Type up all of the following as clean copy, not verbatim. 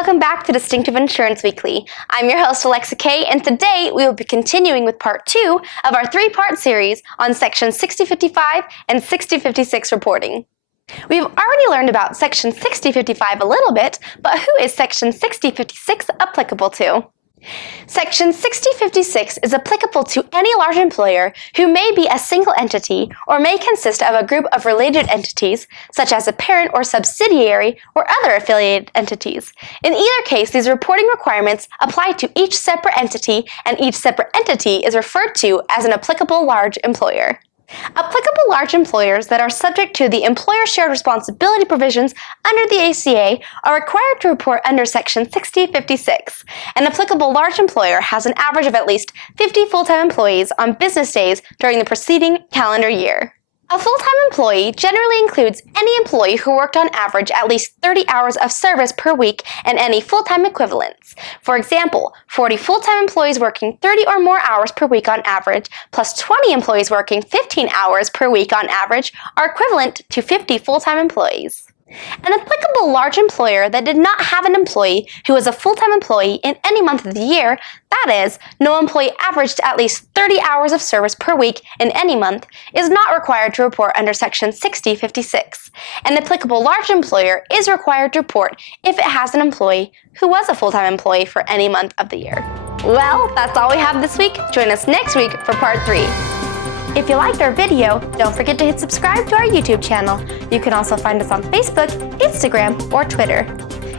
welcome back to Distinctive Insurance Weekly. I'm your host, Alexa Kay, and today we will be continuing with part 2 of our 3-part series on Section 6055 and 6056 reporting. We've already learned about Section 6055 a little bit, but who is Section 6056 applicable to? Section 6056 is applicable to any large employer who may be a single entity or may consist of a group of related entities, such as a parent or subsidiary or other affiliated entities. In either case, these reporting requirements apply to each separate entity, and each separate entity is referred to as an applicable large employer. Applicable large employers that are subject to the employer shared responsibility provisions under the ACA are required to report under Section 6056. An applicable large employer has an average of at least 50 full-time employees on business days during the preceding calendar year. A full-time employee generally includes any employee who worked on average at least 30 hours of service per week and any full-time equivalents. For example, 40 full-time employees working 30 or more hours per week on average, plus 20 employees working 15 hours per week on average, are equivalent to 50 full-time employees. An applicable large employer that did not have an employee who was a full-time employee in any month of the year, that is, no employee averaged at least 30 hours of service per week in any month, is not required to report under Section 6056. An applicable large employer is required to report if it has an employee who was a full-time employee for any month of the year. Well, that's all we have this week. Join us next week for Part 3. If you liked our video, don't forget to hit subscribe to our YouTube channel. You can also find us on Facebook, Instagram, or Twitter.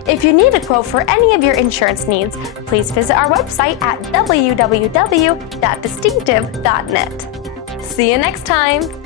If you need a quote for any of your insurance needs, please visit our website at www.distinctive.net. See you next time!